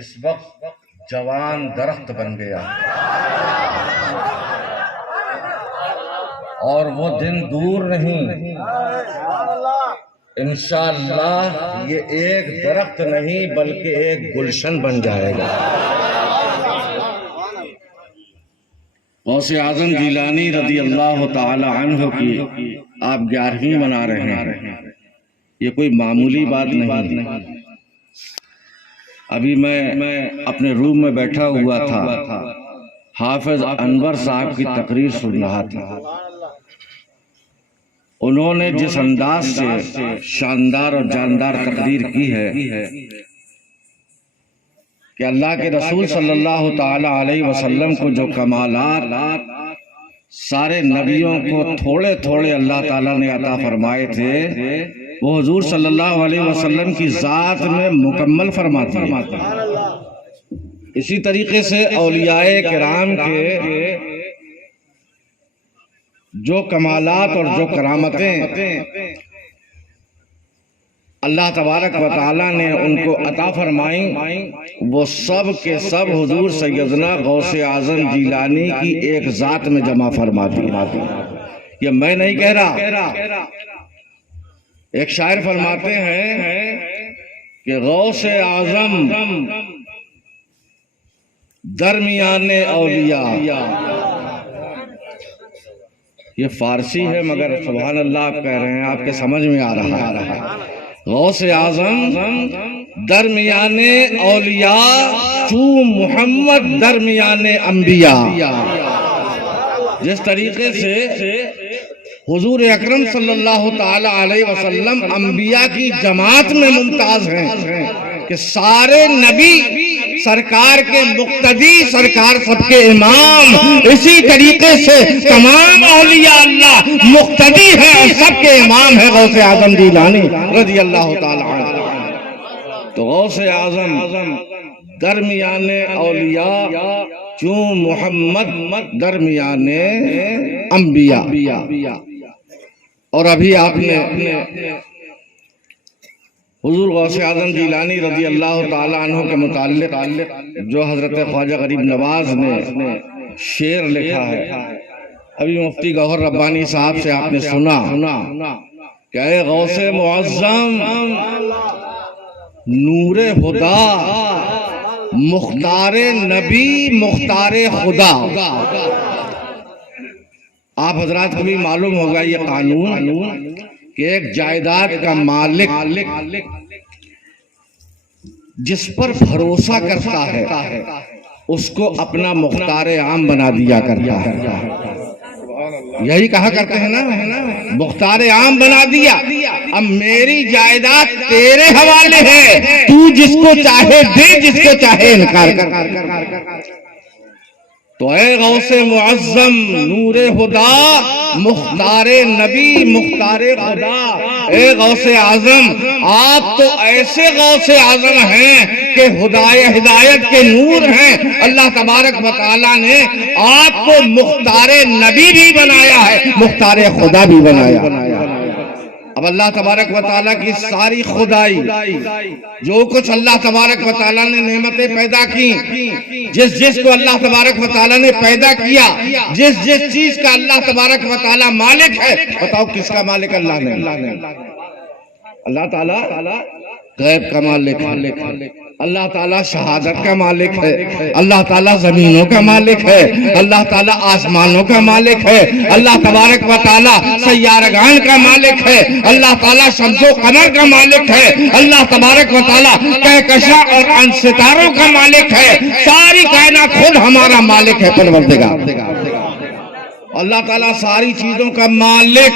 اس وقت جوان درخت بن گیا، اور وہ دن دور نہیں، انشاءاللہ یہ ایک درخت نہیں بلکہ ایک گلشن بن جائے گا۔ غوث اعظم جیلانی رضی اللہ تعالی عنہ کی آپ 11ویں منا رہے ہیں، یہ کوئی معمولی بات نہیں۔ ابھی میں اپنے روم میں بیٹھا ہوا تھا، حافظ انور صاحب کی تقریر سن رہا تھا۔ انہوں نے جس انداز سے شاندار اور جاندار تقریر کی ہے کہ اللہ کے رسول صلی اللہ تعالی علیہ وسلم کو جو کمالات سارے نبیوں کو تھوڑے تھوڑے اللہ تعالیٰ نے عطا فرمائے تھے، وہ حضور صلی اللہ علیہ وسلم کی ذات میں مکمل فرماتے ہیں۔ اسی طریقے سے اولیاء کرام کے جو کمالات اور جو کرامتیں اللہ تبارک و تعالیٰ نے ان کو عطا فرمائیں، وہ سب کے سب حضور سیدنا غوث اعظم جیلانی کی ایک ذات میں جمع فرماتی ہیں۔ یہ میں نہیں کہہ رہا، ایک شاعر فرماتے ہیں کہ غوث اعظم درمیان اولیاء، یہ فارسی ہے مگر سبحان اللہ آپ کہہ رہے ہیں، آپ کے سمجھ میں آ رہا ہے۔ غوث اعظم درمیان اولیاء چوں محمد درمیان انبیاء، جس طریقے سے حضور اکرم صلی اللہ تعالی علیہ وسلم انبیاء کی جماعت میں ممتاز ہیں کہ سارے نبی سرکار کے مقتدی، سرکار سب کے امام، اسی طریقے سے تمام اولیاء اللہ مقتدی ہیں اور سب کے امام ہیں غوث اعظم جیلانی رضی اللہ تعالی عنہ۔ تو غوث اعظم درمیان اولیاء چوں محمد درمیان انبیاء۔ اور ابھی آپ نے حضور غوث اعظم جیلانی رضی اللہ تعالی عنہ کے متعلق جو حضرت خواجہ غریب نواز نے شعر لکھا ہے، ابھی مفتی گوہر ربانی صاحب سے آپ نے سنا کہ اے غوث معظم نور خدا، مختار نبی، مختار خدا۔ آپ حضرات کو بھی معلوم ہوگا یہ قانون کہ ایک جائیداد کا مالک جس پر بھروسہ کرتا ہے اس کو اپنا مختار عام بنا دیا کرتا ہے، یہی کہا کرتے ہیں نا، مختار عام بنا دیا، اب میری جائیداد تیرے حوالے ہے، تو جس کو چاہے دے، جس کو چاہے انکار کر۔ تو اے غوث معظم نور خدا، مختار نبی، مختار خدا، اے غوث اعظم آپ تو ایسے غوث اعظم ہیں کہ ہدایت کے نور ہیں۔ اللہ تبارک و تعالیٰ نے آپ کو مختار نبی بھی بنایا ہے، مختار خدا بھی بنایا۔ اب اللہ تبارک و تعالیٰ کی ساری خدائی، جو کچھ اللہ تبارک و تعالیٰ نے نعمتیں پیدا کی، جس کو اللہ تبارک و تعالیٰ نے پیدا کیا، جس چیز کا اللہ تبارک و تعالیٰ مالک ہے، بتاؤ کس کا مالک اللہ نے؟ اللہ تعالیٰ غیب کا مالک ہے، اللہ تعالیٰ شہادت کا مالک ہے، اللہ تعالیٰ زمینوں کا مالک ہے، اللہ تعالیٰ آسمانوں کا مالک ہے، اللہ تبارک و تعالیٰ سیارگان کا مالک ہے، اللہ تعالیٰ شمس و قمر کا مالک ہے، اللہ تبارک و تعالیٰ کہکشاں اور ستاروں کا مالک ہے، ساری کائنات خود ہمارا مالک ہے پروردگار۔ اللہ تعالیٰ ساری چیزوں کا مالک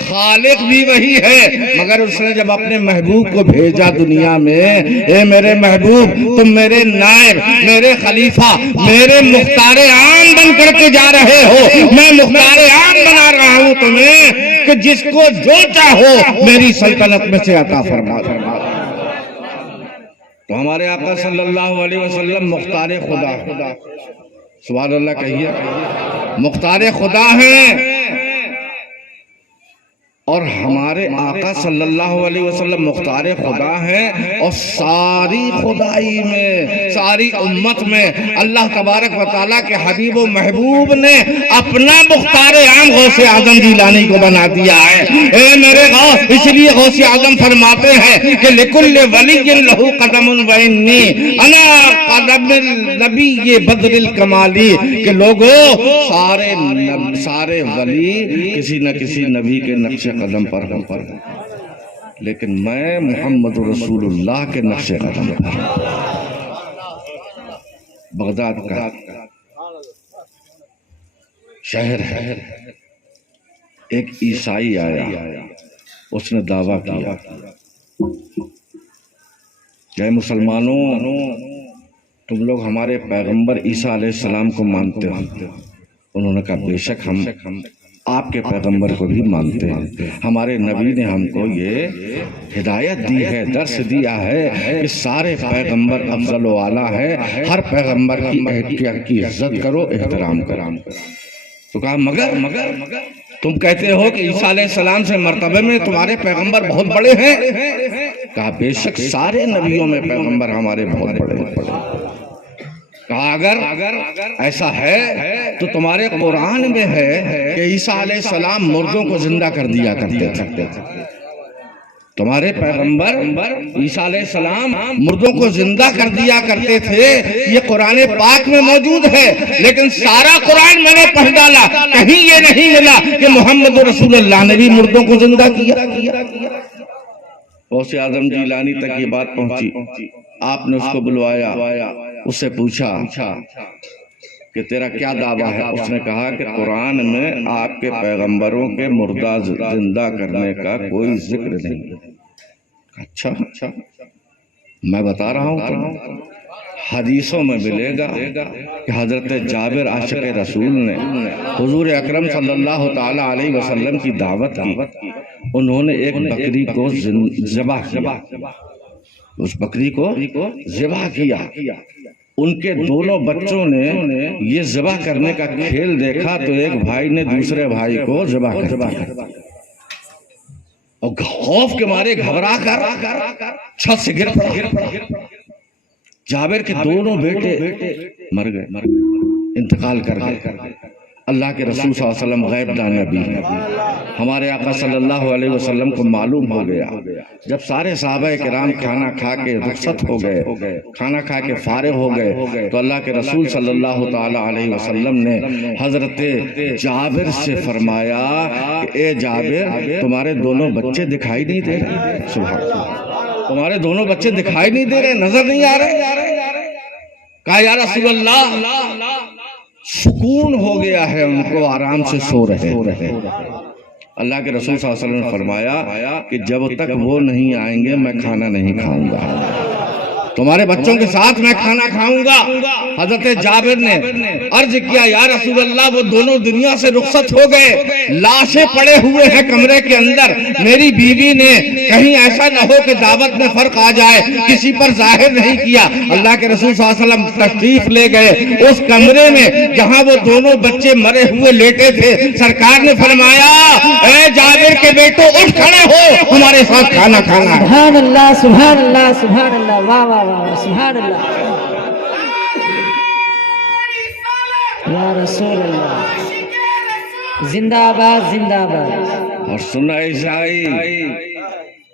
خالق بھی وہی ہے، مگر اس نے جب اپنے محبوب کو بھیجا دنیا میں، اے میرے محبوب تم میرے نائب، میرے خلیفہ، میرے مختار عام بن کر کے جا رہے ہو، میں مختار عام بنا رہا ہوں تمہیں کہ جس کو جو چاہو میری سلطنت میں سے عطا فرما دو۔ تو ہمارے آقا صلی اللہ علیہ وسلم مختار خدا، سبحان اللہ کہیے، مختار خدا ہیں، اور ہمارے آقا صلی اللہ علیہ وسلم مختار خدا ہیں، اور ساری خدائی میں، ساری امت میں اللہ تبارک و تعالیٰ کے حبیب و محبوب نے اپنا مختار عام غوث اعظم جیلانی کو بنا دیا ہے۔ اے میرے غوث، اس لیے غوث اعظم فرماتے ہیں کہ لِكُلِّ وَلِيٍّ لَهُ قَدَمٌ وَإِنِّي أَنَا قَدَمِ النَّبِيِّ بَدْرِ الْكَمَالِ، کہ لوگوں سارے ولی کسی نہ کسی نبی کے نقش قدم پر ہیں، لیکن میں محمد رسول اللہ کے نقش قدم پر۔ بغداد کا شہر ہے، ایک عیسائی آیا، اس نے دعویٰ کیا کہ مسلمانوں تم لوگ ہمارے پیغمبر عیسیٰ علیہ السلام کو مانتے ہو؟ انہوں نے کہا بے شک ہم آپ کے پیغمبر کو بھی مانتے ہیں، ہمارے نبی نے ہم کو یہ ہدایت دی ہے، درس دیا ہے کہ سارے پیغمبر افضل و اعلیٰ ہے، ہر پیغمبر کی عزت کرو، احترام کرو۔ تو کہا مگر تم کہتے ہو کہ عیسیٰ علیہ السلام سے مرتبے میں تمہارے پیغمبر بہت بڑے ہیں؟ کہا بے شک سارے نبیوں میں پیغمبر ہمارے بہت بڑے ہیں۔ کہا اگر ایسا ہے تو تمہارے قرآن میں ہے کہ عیسیٰ علیہ السلام مردوں کو زندہ کر دیا کرتے تھے، تمہارے پیغمبر عیسیٰ علیہ السلام مردوں کو زندہ کر دیا کرتے تھے، یہ قرآن پاک میں موجود ہے، لیکن سارا قرآن میں نے پڑھ ڈالا، کہیں یہ نہیں ملا کہ محمد رسول اللہ نے بھی مردوں کو زندہ کیا۔ غوث اعظم جیلانی تک یہ بات پہنچی، آپ نے اس کو بلوایا، اس سے پوچھا کہ تیرا کیا دعویٰ ہے؟ اس نے کہا کہ قرآن میں آپ کے پیغمبروں کے مردہ زندہ کرنے کا کوئی ذکر نہیں۔ اچھا میں بتا رہا ہوں، حدیثوں میں ملے گا کہ حضرت جابر عاشق رسول نے حضور اکرم صلی اللہ تعالی علیہ وسلم کی دعوت کی، انہوں نے ایک بکری کو ذبح کیا، اس بکری کو ذبح کیا، ان کے دونوں بچوں نے یہ ذبح کرنے کا کھیل دیکھا تو ایک بھائی نے دوسرے بھائی کو ذبح کر دیا، اور خوف کے مارے گھبرا کر چھت سے گر پڑا۔ جابر کے دونوں بیٹے مر گئے، انتقال کر گئے۔ اللہ کے رسول صلی اللہ علیہ وسلم غیب دان نبی ہیں، ہمارے آقا صلی اللہ علیہ وسلم کو معلوم ہو گیا، جب سارے صحابہ کرام کھانا کھا کے رخصت ہو گئے، کھانا کھا کے فارغ ہو گئے، تو اللہ کے رسول صلی اللہ تعالی علیہ وسلم نے حضرت جابر سے فرمایا کہ اے جابر تمہارے دونوں بچے دکھائی نہیں دے رہے؟ سبحان اللہ، تمہارے دونوں بچے دکھائی نہیں دے رہے، نظر نہیں آ رہے؟ کہا یا رسول اللہ سکون ہو گیا ہے، ان کو آرام سے سو رہے۔ اللہ کے رسول صلی اللہ علیہ وسلم نے فرمایا کہ جب تک وہ نہیں آئیں گے میں کھانا نہیں کھاؤں گا، تمہارے بچوں کے ساتھ میں کھانا کھاؤں گا۔ حضرت جابر نے عرض کیا یا رسول اللہ وہ دونوں دنیا سے رخصت ہو گئے، لاشیں پڑے ہوئے ہیں کمرے کے اندر، میری بیوی نے کہیں ایسا نہ ہو کہ دعوت میں فرق آ جائے، کسی پر ظاہر نہیں کیا۔ اللہ کے رسول صلی اللہ علیہ وسلم تشریف لے گئے اس کمرے میں جہاں وہ دونوں بچے مرے ہوئے لیٹے تھے، سرکار نے فرمایا اے جابر کے بیٹو اٹھ کھڑے ہو، ہمارے ساتھ کھانا کھانا ہے۔ سبحان اللہ سبحان اللہ سبحان اللہ، واہ واہ واہ سبحان اللہ، یا رسول اللہ، زندہ آباد زندہ آباد۔ اور سنا عیسائی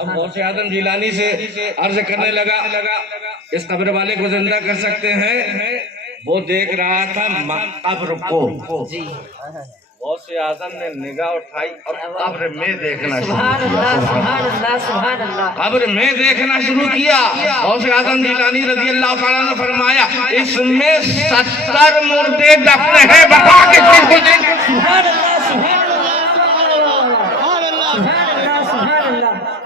اب غوث اعظم جیلانی سے عرض کرنے لگا اس قبر والے کو زندہ کر سکتے ہیں؟ وہ دیکھ رہا تھا قبر کو. غوث اعظم نے نگاہ اٹھائی اور قبر میں دیکھنا شروع کیا. قبر میں دیکھنا شروع کیا. غوث اعظم جیلانی رضی اللہ تعالیٰ نے فرمایا اس میں 70 مردے دفن ہیں. بتا کس کو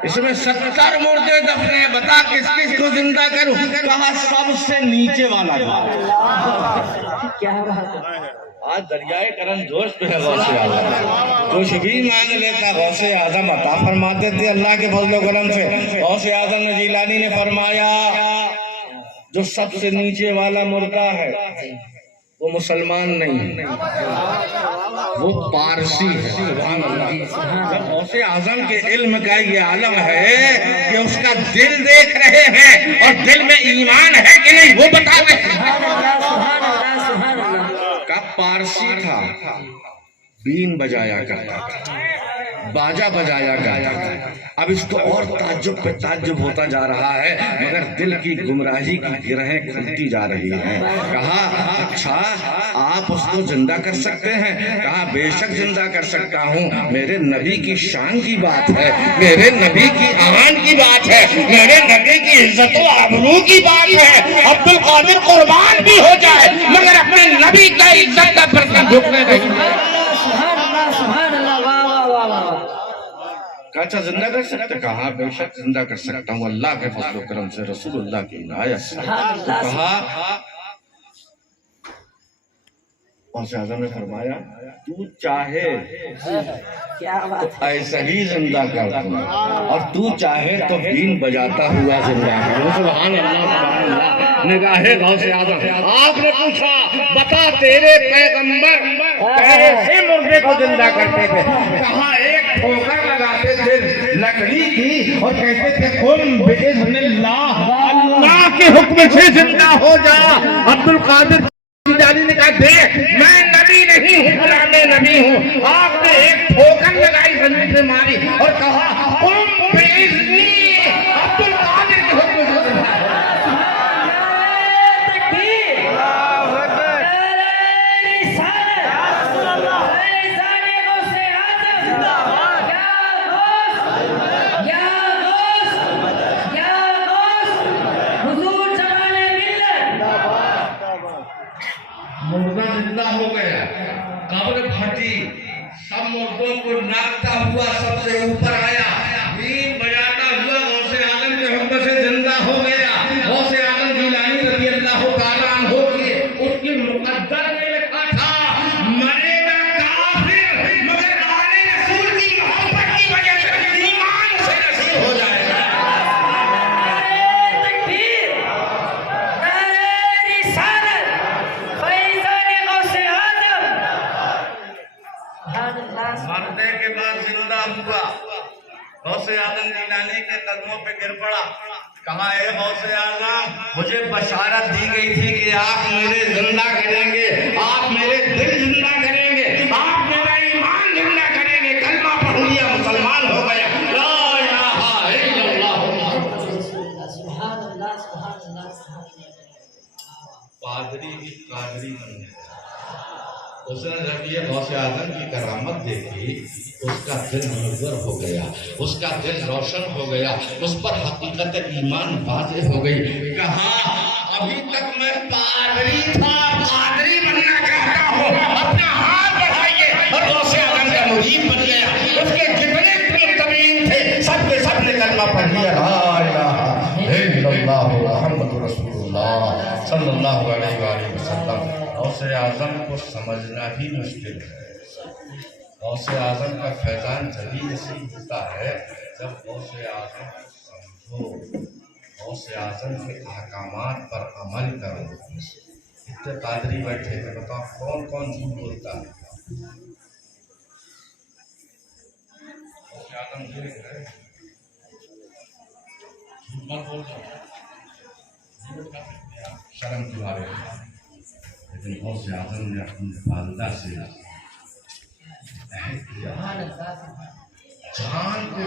اس میں 70 مردے دفن ہیں. بتا کس کس کو زندہ کروں؟ کہا سب سے نیچے والا. کیا بات ہے. آج دریائے کرم جوش پہ ہے غوث اعظم. کچھ بھی مانگ لیتا غوث اعظم عطا فرماتے تھے اللہ کے فضل و کرم سے. غوث اعظم جیلانی نے فرمایا جو سب سے نیچے والا مردہ ہے وہ مسلمان نہیں، وہ پارسی ہے. جب غوث اعظم کے علم کا یہ عالم ہے کہ اس کا دل دیکھ رہے ہیں اور دل میں ایمان ہے کہ نہیں وہ بتا رہے ہیں. کا پارسی تھا، بین بجایا کرتا تھا، باجا بجایا کرتا تھا. اب اس کو اور تعجب پہ تعجب ہوتا جا رہا ہے مگر دل کی گمراہی کی گرہیں کھلتی جا رہی ہیں. کہا اچھا آپ اس کو زندہ کر سکتے ہیں؟ کہا بے شک زندہ کر سکتا ہوں. میرے نبی کی شان کی بات ہے، میرے نبی کی آن کی بات ہے، میرے نبی کی عزت و آبرو کی بات ہے. عبد القادر قربان بھی ہو جائے مگر اپنے نبی کا عزت کا برتن جھکنے نہیں. اچھا زندہ کر سکتے؟ کہا بے شک زندہ کر سکتا ہوں اللہ کے فضل و کرم سے، رسول اللہ کی عنایت سے. کہا غوث اعظم نے فرمایا تو چاہے تو ایسا ہی زندہ کر دوں اور تو چاہے تو بین بجاتا ہوا زندہ کروں. سبحان اللہ سبحان اللہ. نگاہ غوث اعظم. آپ نے پوچھا بتا تیرے پیغمبر کیسے مردے کو زندہ کرتے تھے؟ کہا ایک ٹھوکر لگاتے تھے لکڑی کی اور کہتے تھے قم باذن اللہ، اللہ کے حکم سے زندہ ہو جا. عبد القادر جیلانی نے کہا دیکھ میں نبی نہیں ہوں، غلام نبی ہوں. آپ نے ایک ٹھوکر لگائی زمین سے ماری اور کہا قم باذنی، عبد القادر کے حکم سے زندہ ہو. مردہ زندہ ہو گیا، قبر پھٹی، سب مردوں کو ناچتا ہوا سب سے اوپر آیا، بین بجاتا ہوا غوث اعظم کے حکم سے زندہ ہو گیا. غوث اعظم جیلانی رضی اللہ تعالیٰ عنہ کی اس کی مقدر میں لکھا تھا مرے گا کافر مگر آل رسول کی محبت کی وجہ سے ایمان سے نصیب ہو جائے گا. مرنے کے بعد زندہ ہوا، غوث اعظم جیلانی کے قدموں پہ گر پڑا. کہا اے غوث اعظم مجھے بشارت دی گئی تھی کہ آپ میرے زندہ کریں گے، آپ میرے دل زندہ کریں گے، آپ میرا ایمان زندہ کریں گے. کلمہ پڑھ لیا مسلمان ہو گیا. لا الہ الا اللہ. پادری بھی قادری بن گیا. اس نے جب یہ غوث اعظم کی کرامت دیکھی اس کا دل منور ہو گیا، اس کا دل روشن ہو گیا، اس پر حقیقت ایمان واضح ہو گئی. کہا ابھی تک میں پادری تھا، قادری بننا چاہتا ہوں، اپنا ہاتھ بڑھائیے. اور غوث اعظم کا مرید بن گیا. اس کے جتنے مرتبین تھے سب کے سب نے کلمہ پڑھ لیا لا الہ الا اللہ محمد رسول اللہ صلی اللہ علیہ وآلہ وسلم. غوث اعظم کو سمجھنا ہی مشکل ہے. غوث اعظم کا فیضان جبھی نصیب ہوتا ہے جب غوث اعظم سمجھو، غوث اعظم کے احکامات پر عمل کرو. اتنے قادری بیٹھے تھے، بتاؤ کون کون جھوٹ بولتا ہے؟ غوث اعظم جھوٹ ہے، جھوٹ مت بول جاؤ، شرم کی بات ہے. لیکن غوث اعظم نے اپنی والدہ سے عہد کیا جان کو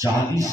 40